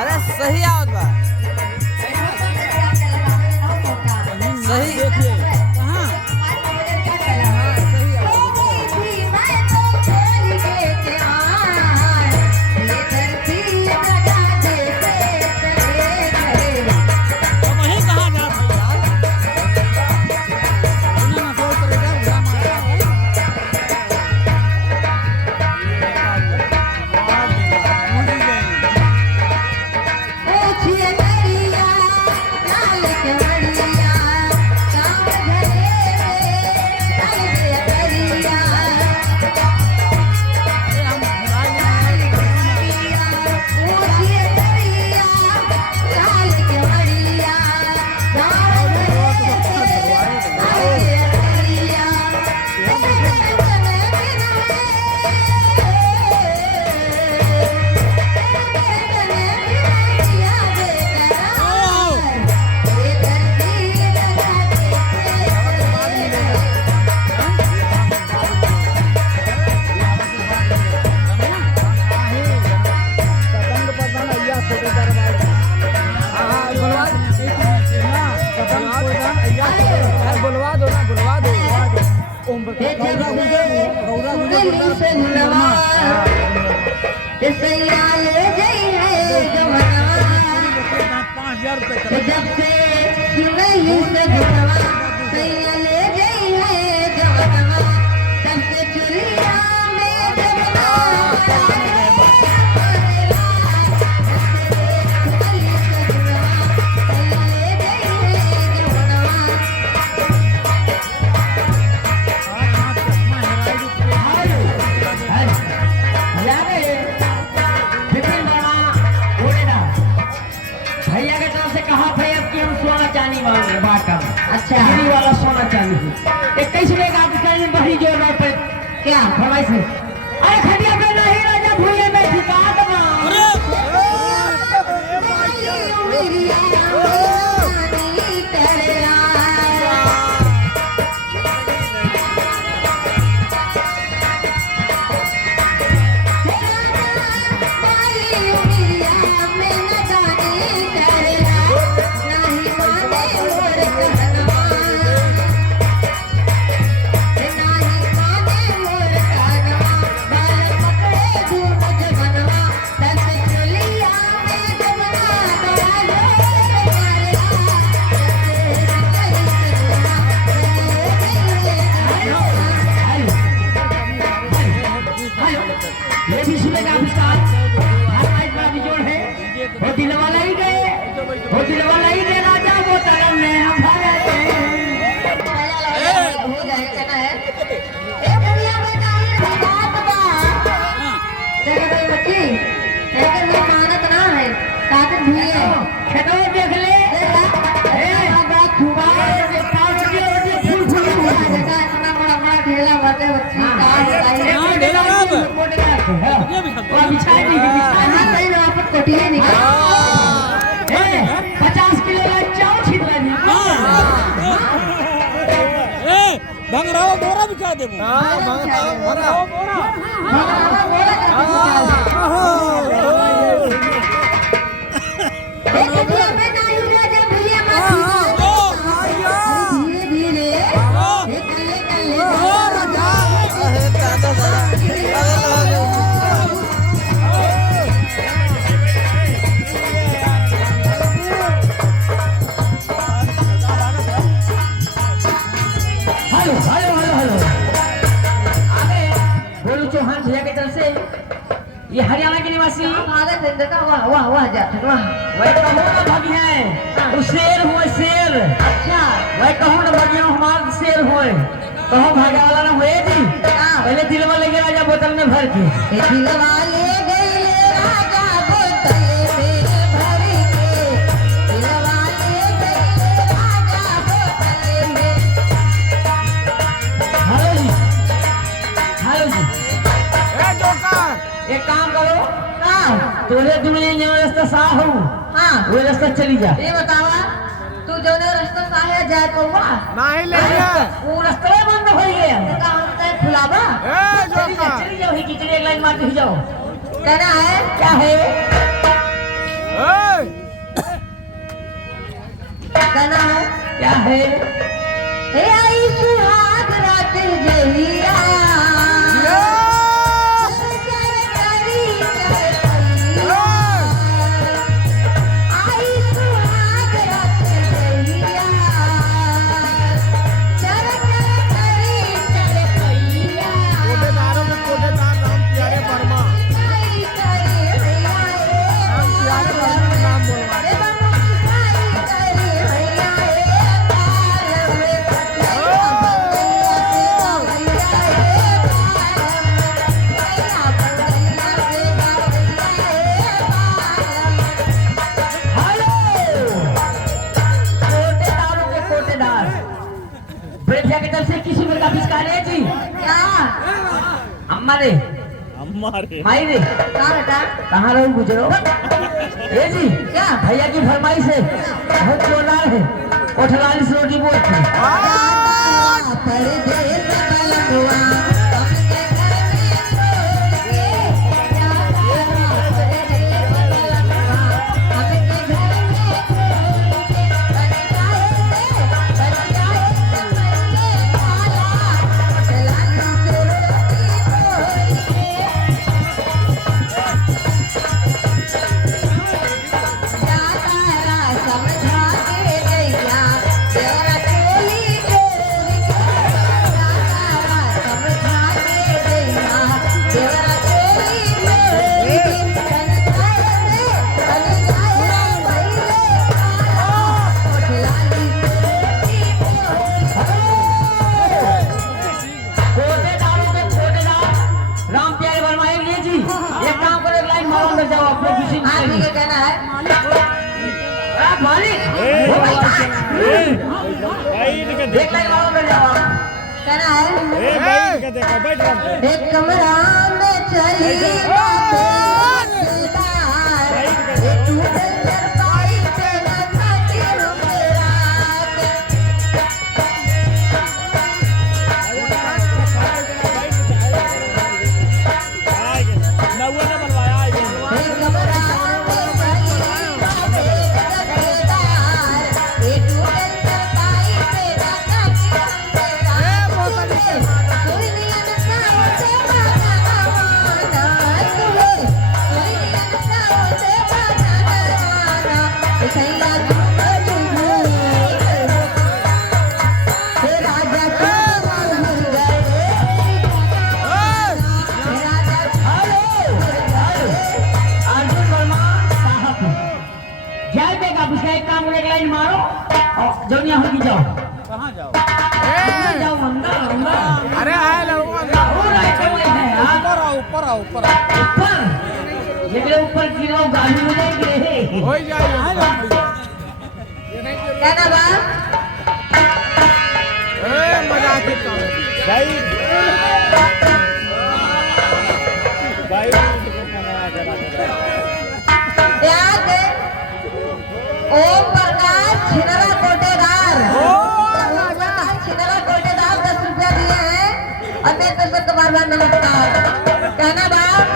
अरे सही आवत बा सही देखिए अच्छा वाला सोना चांदी 21 में बड़ी जोर पे क्या फरमाइश है? अरे खटिया पे नहीं राजा भूले में ठिका दमा भंगराव बोरा बिछा देबो भंगराव बोरा ये हरियाणा के निवासी वाह वाह जाट वाह वह कहो ना भागी है तो शेर हुए शेर। अच्छा वह कहो ना भागी हमार शेर हुए कहो भागा वाला ना हुए जी पहले दिलवा लेके राजा बोतल में भर के दिलवा ले गए राजा बोतल में भर के दिलवा ले गए राजा बोतल में। हेलो जी ए जोकर एक काम करो तोरे दुनिया जो रास्ता साफ हो हाँ वो रास्ता चली जा। ये बतावा तू जो रास्ता साफ है जाए तो नहीं ले वो रास्ता बंद हो गया। खुलावा ए चली जोकर चली जाओ ही किचड़ी एक लाइन मारते ही जाओ कहना है क्या है ए कहना है क्या है ए आई सुहाग रात जहिया कोटेदारों में कोटेदार राम प्यारे वर्मा राम प्यारे वर्मा नाम बोलवा किसी में का बिस्कार है जी क्या अम्मा रे माई रे कहाँ रहो गुजरो ए जी क्या भैया की फरमाइश है बहुत जोरदार है कोठलाली से रोटी बोलती एक कमरा में चली जोनिया होगी जाओ कहाँ जाओ जाओ अंदर अंदर अरे आए लोग ऊपर आओ ऊपर आओ ऊपर ऊपर ये ऊपर गिरो गाड़ी में गिरे हो जाए क्या ना बा ए मजा के काम भाई भाई याद है ओम प्रकाश छिनरा कोटेदार छिनरा कोटेदार 10 रुपया दिए हैं और मैं तो सबको बार बार नमस्कार कहना बाप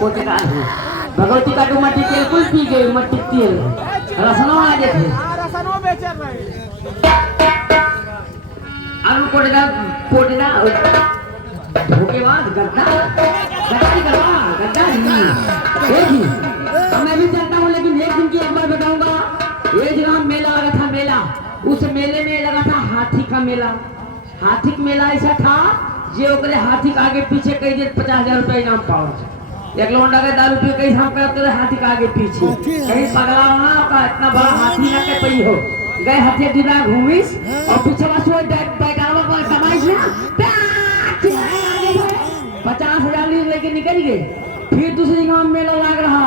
कोटेदार है भगवती का मट्टी तेल कुल पी गई मट्टी तेल रसनो आ देखे रसनो बेचर रहे अब कोटेदार धोखेबाज गद्दा नहीं मैं भी जानता हूँ लेकिन एक दिन की एक बार बताऊंगा ये जगह मेला लगा था मेला उस मेले में लगा था हाथी का मेला हाथी का मेला ऐसा था जो हाथी के आगे पीछे कई दिन 50,000 रुपया इनाम पाओ एक लौंडा के दारू पी कहीं हम करते हाथी के आगे पीछे कहीं पगला होना का इतना बड़ा हाथी ना के पई हो गए हफ्ते दिना घूमिस और पीछे बस वो बैठावा पर कमाइस ना 50,000 लेके निकल गए। फिर दूसरी गांव में मेला लग रहा